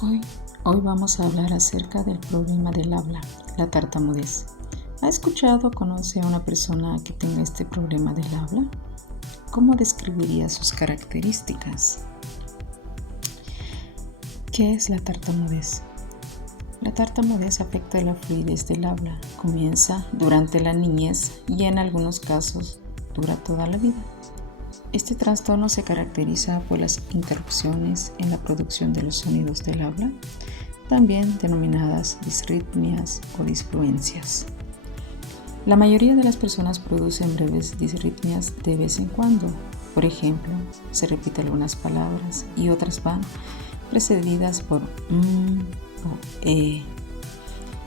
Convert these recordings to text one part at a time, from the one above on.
Hoy, hoy vamos a hablar acerca del problema del habla, la tartamudez. ¿Ha escuchado o conoce a una persona que tenga este problema del habla? ¿Cómo describiría sus características? ¿Qué es la tartamudez? La tartamudez afecta la fluidez del habla. Comienza durante la niñez y en algunos casos dura toda la vida. Este trastorno se caracteriza por las interrupciones en la producción de los sonidos del habla, también denominadas disritmias o disfluencias. La mayoría de las personas producen breves disritmias de vez en cuando. Por ejemplo, se repiten algunas palabras y otras van precedidas por o e.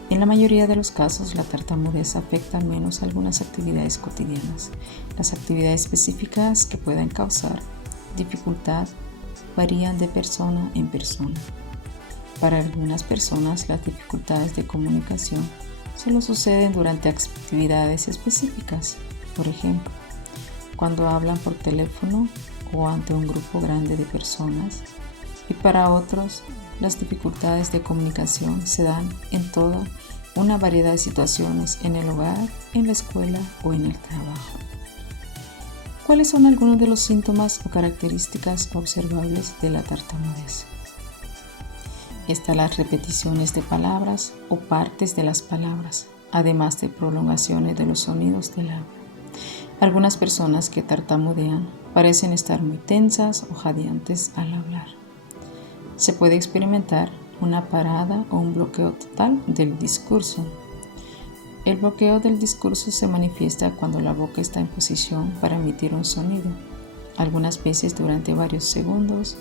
En la mayoría de los casos, la tartamudez afecta al menos algunas actividades cotidianas. Las actividades específicas que puedan causar dificultad varían de persona en persona. Para algunas personas, las dificultades de comunicación solo suceden durante actividades específicas. Por ejemplo, cuando hablan por teléfono o ante un grupo grande de personas. Y para otros, las dificultades de comunicación se dan en toda una variedad de situaciones en el hogar, en la escuela o en el trabajo. ¿Cuáles son algunos de los síntomas o características observables de la tartamudez? Están las repeticiones de palabras o partes de las palabras, además de prolongaciones de los sonidos del habla. Algunas personas que tartamudean parecen estar muy tensas o jadeantes al hablar. Se puede experimentar una parada o un bloqueo total del discurso. El bloqueo del discurso se manifiesta cuando la boca está en posición para emitir un sonido, algunas veces durante varios segundos,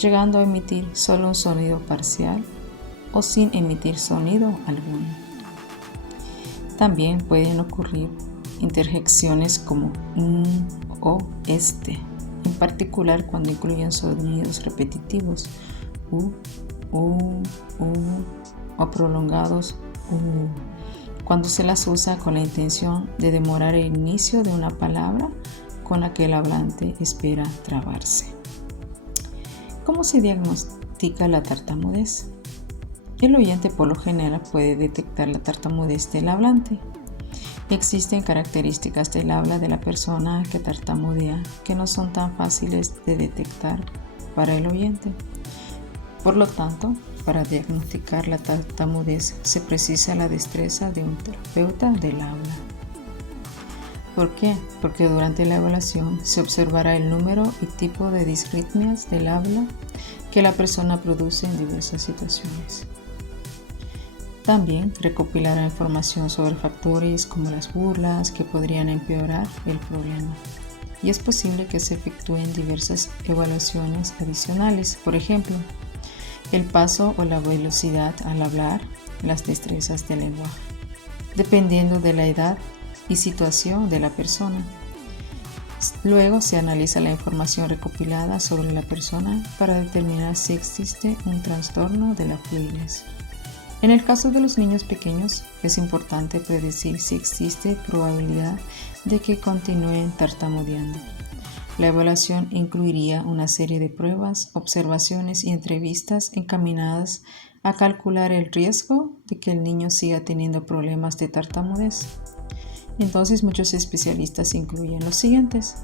llegando a emitir solo un sonido parcial o sin emitir sonido alguno. También pueden ocurrir interjecciones como o este, en particular cuando incluyen sonidos repetitivos o prolongados cuando se las usa con la intención de demorar el inicio de una palabra con la que el hablante espera trabarse. ¿Cómo se diagnostica la tartamudez? El oyente por lo general puede detectar la tartamudez del hablante. Existen características del habla de la persona que tartamudea que no son tan fáciles de detectar para el oyente. Por lo tanto, para diagnosticar la tartamudez se precisa la destreza de un terapeuta del habla. ¿Por qué? Porque durante la evaluación se observará el número y tipo de disritmias del habla que la persona produce en diversas situaciones. También recopilará información sobre factores como las burlas que podrían empeorar el problema. Y es posible que se efectúen diversas evaluaciones adicionales, por ejemplo, el paso o la velocidad al hablar, las destrezas del lenguaje, dependiendo de la edad y situación de la persona. Luego se analiza la información recopilada sobre la persona para determinar si existe un trastorno de la fluidez. En el caso de los niños pequeños, es importante predecir si existe probabilidad de que continúen tartamudeando. La evaluación incluiría una serie de pruebas, observaciones y entrevistas encaminadas a calcular el riesgo de que el niño siga teniendo problemas de tartamudez. Entonces, muchos especialistas incluyen los siguientes,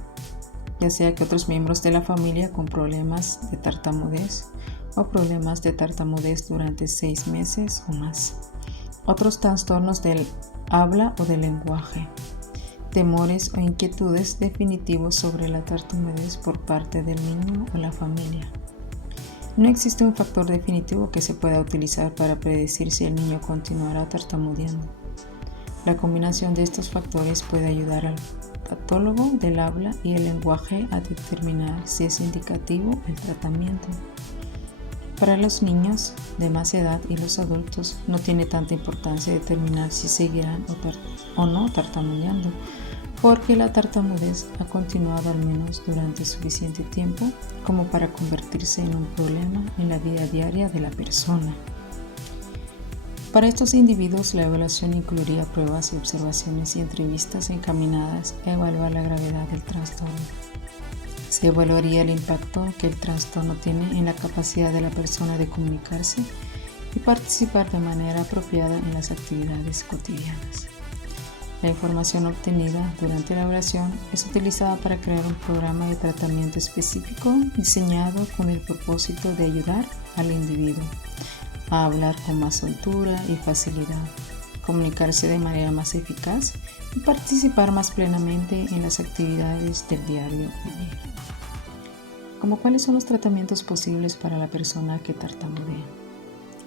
ya sea que otros miembros de la familia con problemas de tartamudez o problemas de tartamudez durante 6 meses o más, otros trastornos del habla o del lenguaje, temores o inquietudes definitivos sobre la tartamudez por parte del niño o la familia. No existe un factor definitivo que se pueda utilizar para predecir si el niño continuará tartamudeando. La combinación de estos factores puede ayudar al patólogo del habla y el lenguaje a determinar si es indicativo el tratamiento. Para los niños de más edad y los adultos no tiene tanta importancia determinar si seguirán o no tartamudeando, porque la tartamudez ha continuado al menos durante suficiente tiempo como para convertirse en un problema en la vida diaria de la persona. Para estos individuos, la evaluación incluiría pruebas y observaciones y entrevistas encaminadas a evaluar la gravedad del trastorno. Se evaluaría el impacto que el trastorno tiene en la capacidad de la persona de comunicarse y participar de manera apropiada en las actividades cotidianas. La información obtenida durante la evaluación es utilizada para crear un programa de tratamiento específico diseñado con el propósito de ayudar al individuo a hablar con más soltura y facilidad, comunicarse de manera más eficaz y participar más plenamente en las actividades del diario vivir. ¿Cómo cuáles son los tratamientos posibles para la persona que tartamudea?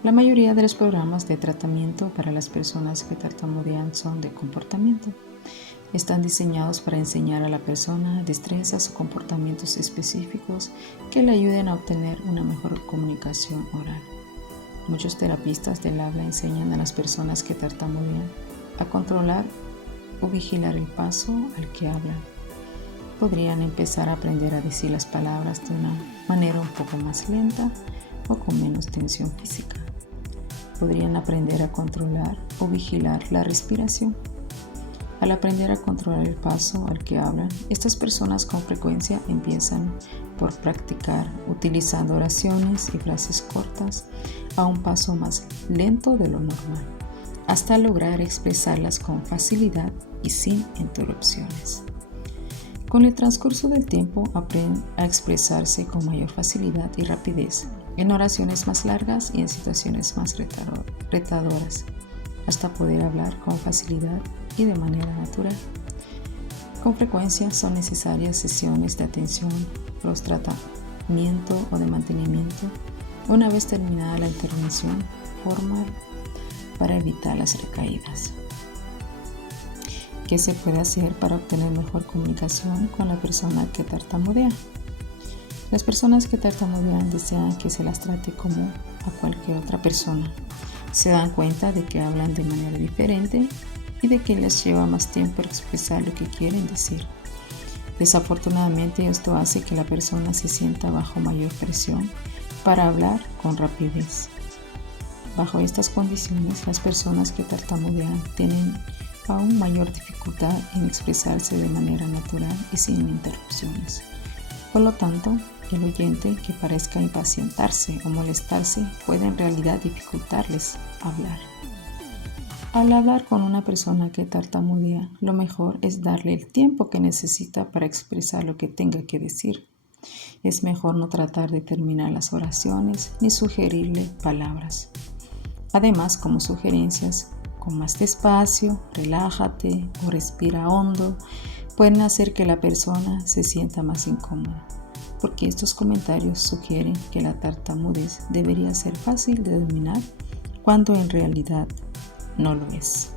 La mayoría de los programas de tratamiento para las personas que tartamudean son de comportamiento. Están diseñados para enseñar a la persona destrezas o comportamientos específicos que le ayuden a obtener una mejor comunicación oral. Muchos terapistas del habla enseñan a las personas que tartamudean a controlar o vigilar el paso al que hablan. Podrían empezar a aprender a decir las palabras de una manera un poco más lenta o con menos tensión física. Podrían aprender a controlar o vigilar la respiración. Al aprender a controlar el paso al que hablan, estas personas con frecuencia empiezan por practicar utilizando oraciones y frases cortas a un paso más lento de lo normal, hasta lograr expresarlas con facilidad y sin interrupciones. Con el transcurso del tiempo aprenden a expresarse con mayor facilidad y rapidez en oraciones más largas y en situaciones más retadoras, hasta poder hablar con facilidad y de manera natural. Con frecuencia son necesarias sesiones de atención, tratamiento o de mantenimiento una vez terminada la intervención formal para evitar las recaídas. ¿Qué se puede hacer para obtener mejor comunicación con la persona que tartamudea? Las personas que tartamudean desean que se las trate como a cualquier otra persona. Se dan cuenta de que hablan de manera diferente y de que les lleva más tiempo expresar lo que quieren decir. Desafortunadamente, esto hace que la persona se sienta bajo mayor presión para hablar con rapidez. Bajo estas condiciones, las personas que tartamudean tienen aún mayor dificultad en expresarse de manera natural y sin interrupciones. Por lo tanto, el oyente que parezca impacientarse o molestarse puede en realidad dificultarles hablar. Al hablar con una persona que tartamudea, lo mejor es darle el tiempo que necesita para expresar lo que tenga que decir. Es mejor no tratar de terminar las oraciones ni sugerirle palabras. Además, como sugerencias, con más despacio, relájate o respira hondo, pueden hacer que la persona se sienta más incómoda, porque estos comentarios sugieren que la tartamudez debería ser fácil de dominar cuando en realidad no lo es.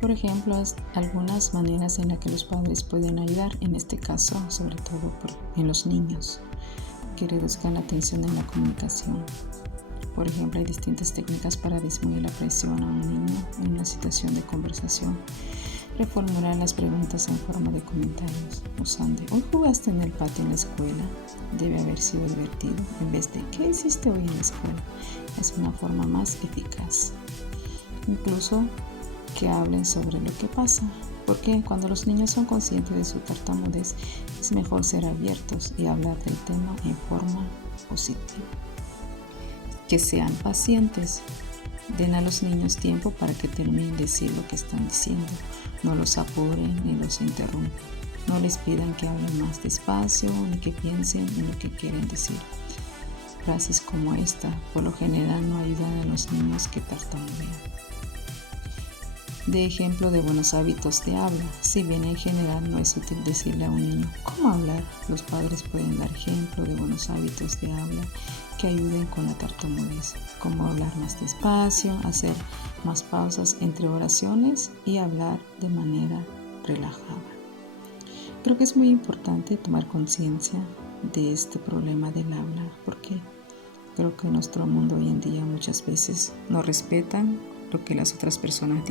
Por ejemplo, algunas maneras en las que los padres pueden ayudar, en este caso, sobre todo en los niños que reduzcan la tensión en la comunicación. Por ejemplo, hay distintas técnicas para disminuir la presión a un niño en una situación de conversación. Reformular las preguntas en forma de comentarios, usando ¿hoy jugaste en el patio en la escuela? Debe haber sido divertido, en vez de ¿qué hiciste hoy en la escuela? Es una forma más eficaz. Incluso que hablen sobre lo que pasa, porque cuando los niños son conscientes de su tartamudez, es mejor ser abiertos y hablar del tema en forma positiva. Que sean pacientes. Den a los niños tiempo para que terminen de decir lo que están diciendo. No los apuren ni los interrumpan. No les pidan que hablen más despacio ni que piensen en lo que quieren decir. Frases como esta, por lo general, no ayudan a los niños que tartamudean. De ejemplo de buenos hábitos de habla. Si bien en general no es útil decirle a un niño cómo hablar, los padres pueden dar ejemplo de buenos hábitos de habla que ayuden con la tartamudez, como hablar más despacio, hacer más pausas entre oraciones y hablar de manera relajada. Creo que es muy importante tomar conciencia de este problema del habla, porque creo que en nuestro mundo hoy en día muchas veces no respetan lo que las otras personas dicen.